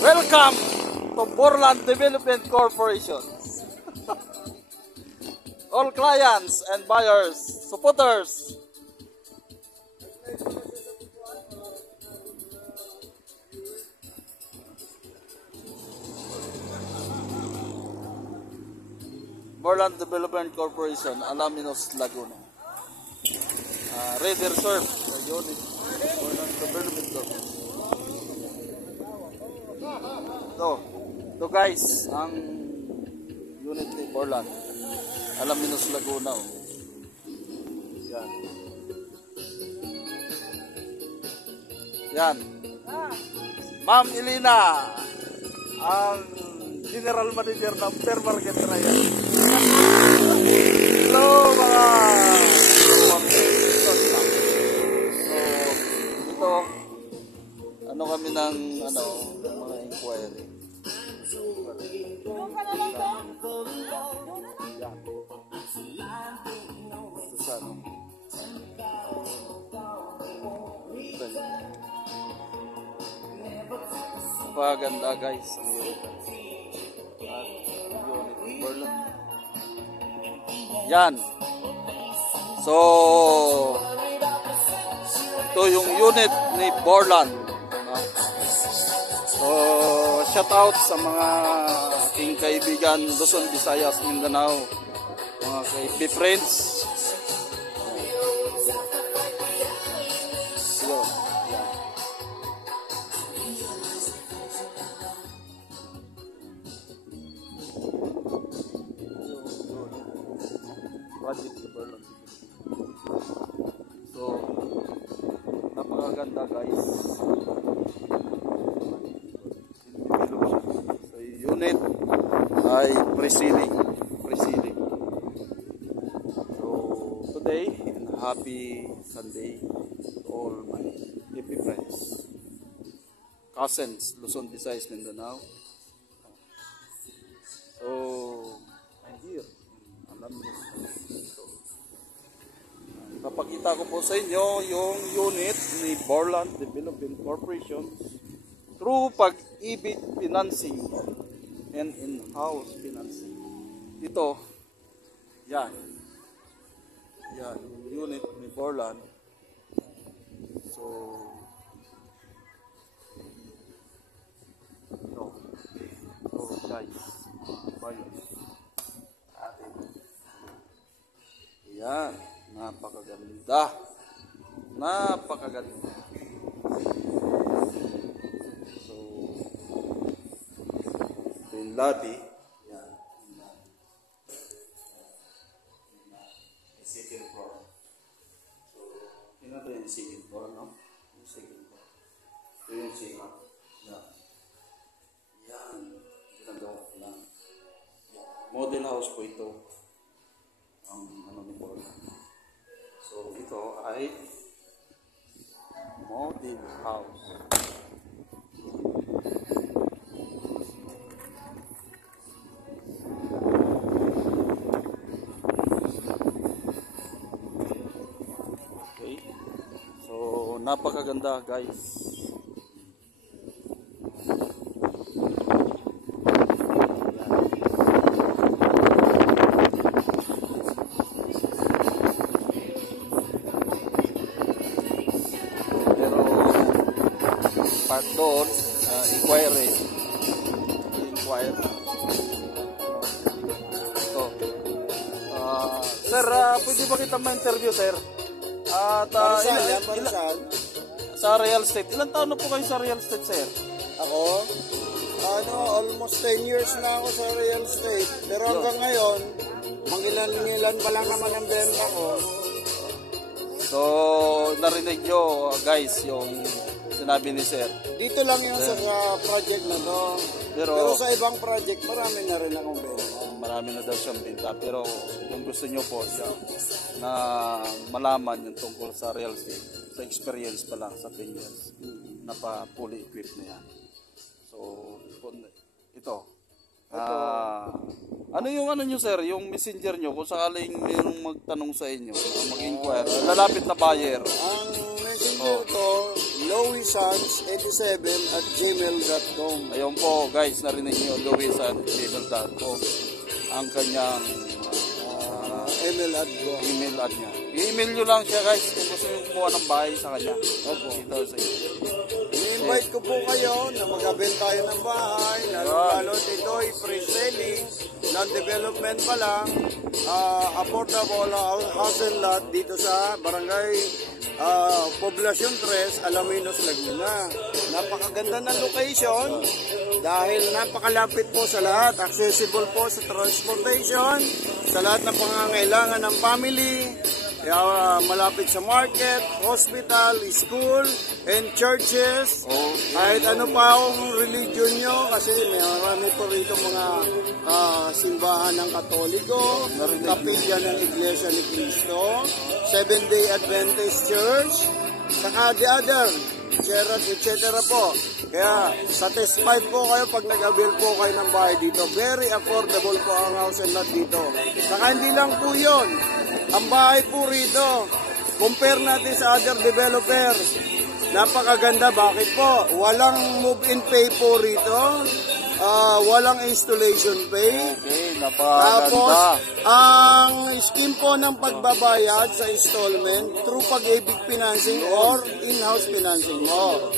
Welcome to Borland Development Corporation. All clients and buyers, supporters. Borland Development Corporation, Alaminos, Laguna. Ready reserve. Unit Borland Development Corporation. Ito guys, ang unit ni Borland, Alaminos, Laguna. Yan. Yan. Ma'am Elena, ang General Manager ng Fair Market Ryan. Hello mga ito, ano kami ng mga inquiry. Napakaganda guys ang unit. At unit Borland. Yan. So ito yung unit ni Borland. So shout out sa mga aking kaibigan Luzon, Visayas, Mindanao, mga friends. So napakaganda guys. So unit ay pre-sealing. So today, happy Sunday to all my happy friends, cousins, Luzon, Visayas, Mindanao. So I'm here. Papakita ko po sa inyo yung unit ni Borland Development Corporation through Pag-ibig Financing and in-house financing. Ito, yan, unit ni Borland. So guys, yan, napakaganda. So ito yung lobby. Yan, second floor. So ito yung second floor, no? Yung second floor. Ito yung second. Yan, ginagawa ko lang. Model house po ito ang ni Borland. So ito ay model house. Okay. So napakaganda guys. Part doon, inquiry. Ito. Sir, pwede ba kita ma-interview, sir? At sa real estate. Ilan taon na po kayo sa real estate, sir? Ako, almost 10 years na ako sa real estate. Pero hanggang ngayon, mangilan-ngilan pa lang naman ang benta ko. So, narinig nyo, guys, yung sinabi ni sir. Dito lang yun sa project na to. Pero sa ibang project, marami na rin akong benta. Marami na daw siyang benta. Pero kung gusto nyo po siya na malaman yung tungkol sa real estate, sa experience pa lang sa 10 years, na pa fully equipped na yan. So, ito. Ano yung ano nyo, sir? Yung messenger nyo, kung sakaling mayroong magtanong sa inyo, mag-inquire, lalapit na buyer. Ang messenger ko, lowisans87@gmail.com. Ayun po, guys, narinig nyo, lowisans87@gmail.com. Ang kanyang email ad ko. Email ad niya. I-email nyo lang siya, guys, kung gusto nyo kumuha ng bahay sa kanya. Opo. Ito sa I-invite ko po kayo na mag-abel tayo ng bahay. Lalo ito ay pre-selling, non-development pa lang, affordable house and lot dito sa Barangay Poblacion 3, Alaminos, Laguna. Napakaganda ng location dahil napakalapit po sa lahat. Accessible po sa transportation, sa lahat ng pangangailangan ng family. Malapit sa market, hospital, school, and churches. Kahit ano pa ang religion nyo, kasi marami po rito mga simbahan ng Katoliko, kapilya ng Iglesia ni Cristo, Seventh-day Adventist Church, saka the other, etc. po. Kaya satisfied po kayo pag nag-avail po kayo ng bahay dito. Very affordable po ang house and lot dito. Saka hindi lang po yun. Ang bahay po rito, compare natin sa other developers, napakaganda. Bakit po? Walang move-in pay po rito. Walang installation pay. Okay, napakaganda. Tapos, ang scheme po ng pagbabayad sa installment through pag-ibig financing or in-house financing mo.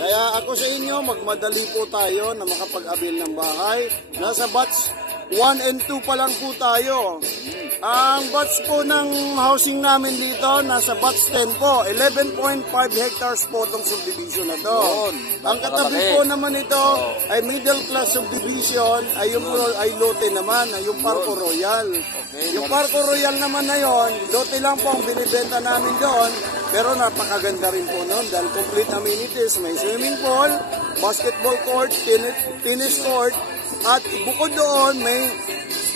Kaya ako sa inyo, magmadali po tayo na makapag-avail ng bahay. Nasa batch 1 and 2 pa lang po tayo. Ang batch po ng housing namin dito, nasa batch 10 po. 11.5 hectares po itong subdivision na to. Ang katabi po naman ito ay middle class subdivision, ay yung ay lote naman, ay yung Parco Royal. Yung Parco Royal naman na yon, lote lang po ang binibenta namin doon, pero napakaganda rin po noon dahil complete amenities, may swimming pool, basketball court, tennis court, at bukod doon may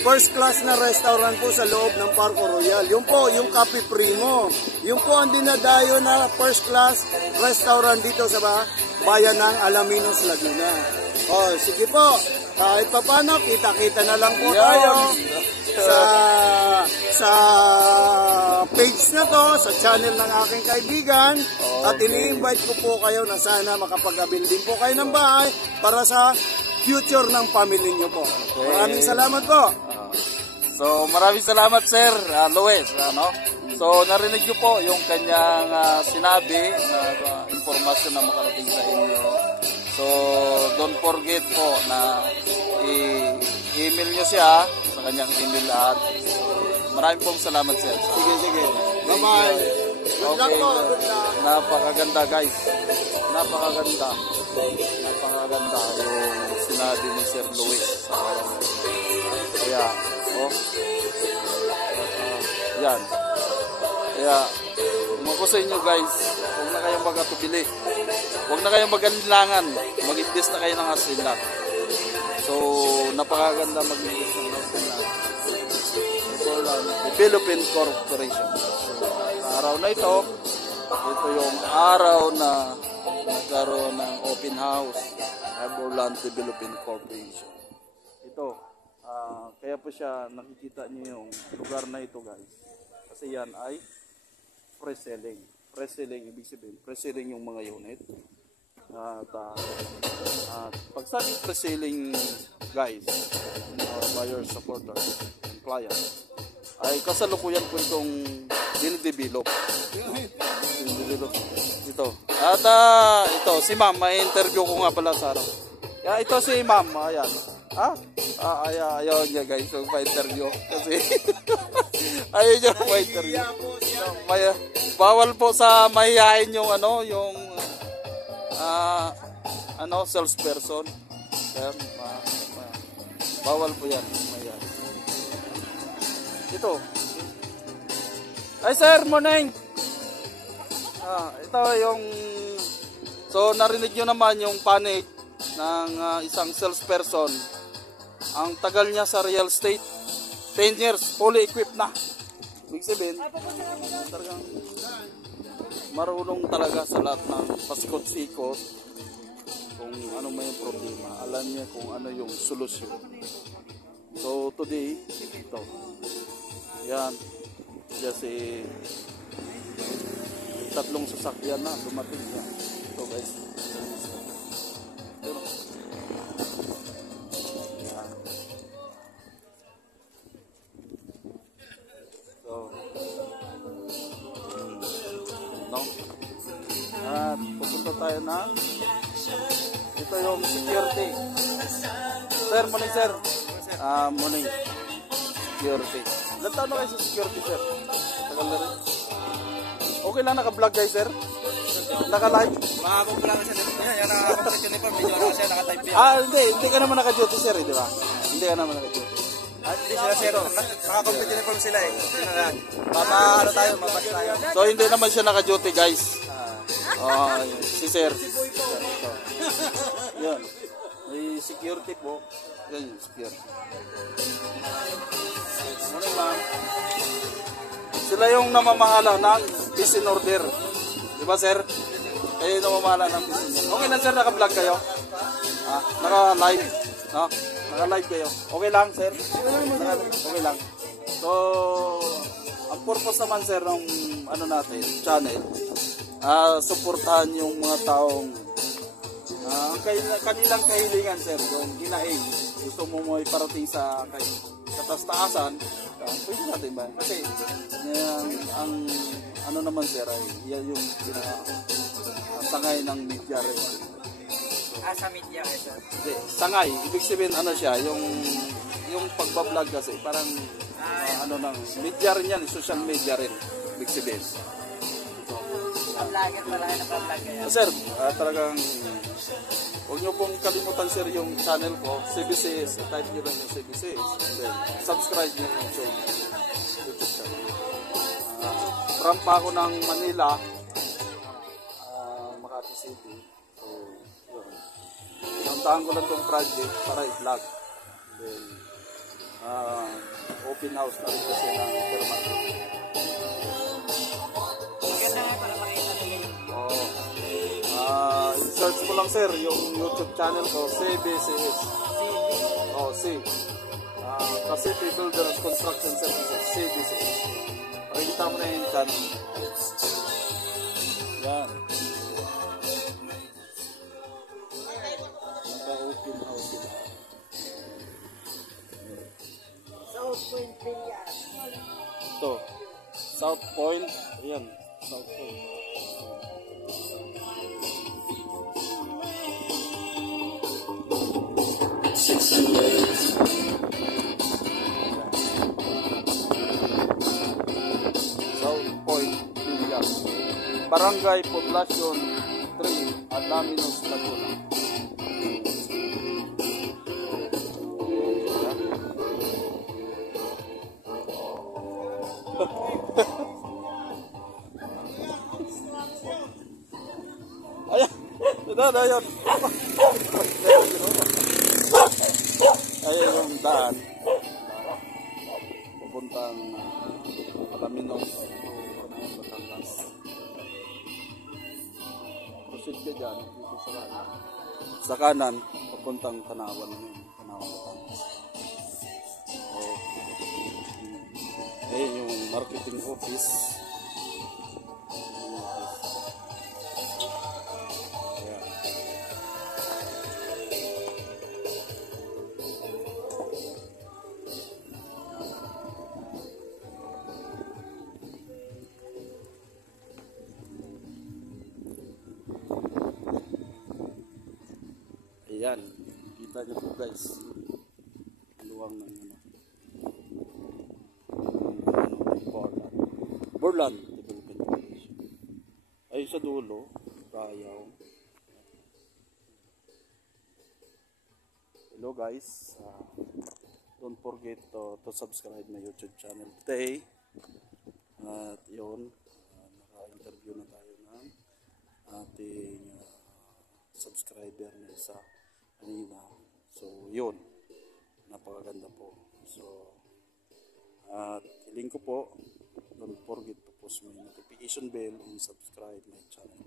first class na restaurant po sa loob ng Parco Royal. Yung po, yung Cafe Primo. Yung po ang dinadayo na first class restaurant dito sa bayan ng Alaminos, Laguna. Sige po. Kahit pa paano, kita-kita na lang po tayo sa page na to, sa channel ng aking kaibigan. At ini-invite ko po kayo na sana makapag-avail din po kayo ng bahay para sa future ng family nyo po. Maraming salamat po. So, maraming salamat, Sir Luis. So, narinig nyo po yung kanyang sinabi na informasyon na makarating sa inyo. So, don't forget po na i-email nyo siya sa kanyang email ad. Maraming pong salamat, Sir. Sige. Bye-bye. Good luck po. Napakaganda, guys. Napakaganda yung sinabi ni Sir Luis. Kaya, yan. Kaya, kung ako sa inyo, guys, huwag na kayong magkatubili. Huwag na kayong mag-alinlangan. Mag-invest na kayo ng asilat. So, napakaganda mag-invest ng asilat. Philippine Corporation. Sa araw na ito yung araw na nagkaroon ng open house Harborland Development Corporation. Ito, kaya po siya nakikita niyo yung lugar na ito, guys. Kasi yan ay pre-selling. Pre-selling, ibig sabihin, pre-selling yung mga unit. At pag sabi pre-selling, guys, buyers, supporters, and clients, ay kasalukuyan po itong dinidevelop. Ito. At ito, si ma'am, may interview ko nga pala sa araw. Kaya ito si ma'am, ayan. Ayaw niya, guys, yung pa-interview. Kasi ayaw niya pa-interview. bawal po sa mahihain yung yung salesperson. Sir, bawal po yan. Mahihain. Ito. Ay sir, morning. Ito yung so narinig nyo naman yung panic ng isang salesperson. Ang tagal niya sa real estate, 10 years, fully equipped na. Ibig sabihin, talagang marunong talaga sa lahat ng pasikot-sikot kung ano may problema. Alam niya kung ano yung solusyon. So today, ito. Yan. Kasi tatlong sasakyan na dumating na. Ito guys. Ito. Yan. So, no? At pupunta tayo na. Ito yung security. Sir, morning sir. Morning. Security. Ilan taon na kayo sa security sir? Tagal na rin. Okay lang naka-vlog guys sir? Naka-live? Makakong lang siya dito. Yan naka-complete uniform. Medyo lang siya naka-type yan. Hindi ka naman naka-duty sir, di ba? Hindi ka naman naka-duty. Hindi sila sir. Naka-complete uniform sila eh. Mabas tayo. So hindi naman siya naka-duty guys. Si sir. Yan. May security po. Yan yung security. Morning ma'am. Sila yung namamahala ng peace in order. Di ba sir? Kayo yung namamahala ng peace in order. Okay lang sir, naka-vlog kayo? Naka-live? Naka-live kayo? Okay lang sir? Okay lang. So, ang purpose naman sir ng natin, channel, suportahan yung mga taong kanilang kahilingan sir, yung hinaing. Gusto mo mo iparating sa katastaasan, pwede natin ba? Kasi ang naman sir ay yan yung sangay ng media rin. Sa media sir? Hindi, sangay. Ibig sabihin siya, yung pagbablog kasi parang ng media rin yan, social media rin. Ibig sabihin. Vlogger talaga na vlog kaya. Sir, talagang huwag nyo pong kalimutan sir yung channel ko, CBCS. Type nyo lang yung CBCS. And then, subscribe nyo yung YouTube channel. From pa ako ng Manila, Makati City. So, yun. Nantahan ko lang itong project para i-vlog. Then, open house na rin kasi ng Termal. Maganda nga para makita nila. Search mo lang sir yung YouTube channel ko, CBCS. City Builders Construction Services, CBCS. Pakikita mo na yung channel. Yan. Naka-open house sila. South Point Villas. Ito. South Point. Ayan. South Point. South Point Villas. Barangay Poblacion 3, Alaminos, Laguna. Ayan, ayun yung daan. Pupuntang Alaminos, Batangas. Proceed ka dyan, dito sa kanan. Sa kanan, papuntang Tanawan, Batangas. Ayun yung marketing office. Ayan, kita nyo po guys, luwang ng Borland. sa dulo, Rayaw. Hello guys, don't forget to subscribe my YouTube channel today. At yun, naka-interview na tayo ng ating subscriber na isa kanina. So yun, napakaganda po. So at hiling ko po, don't forget to post my notification bell and subscribe my channel.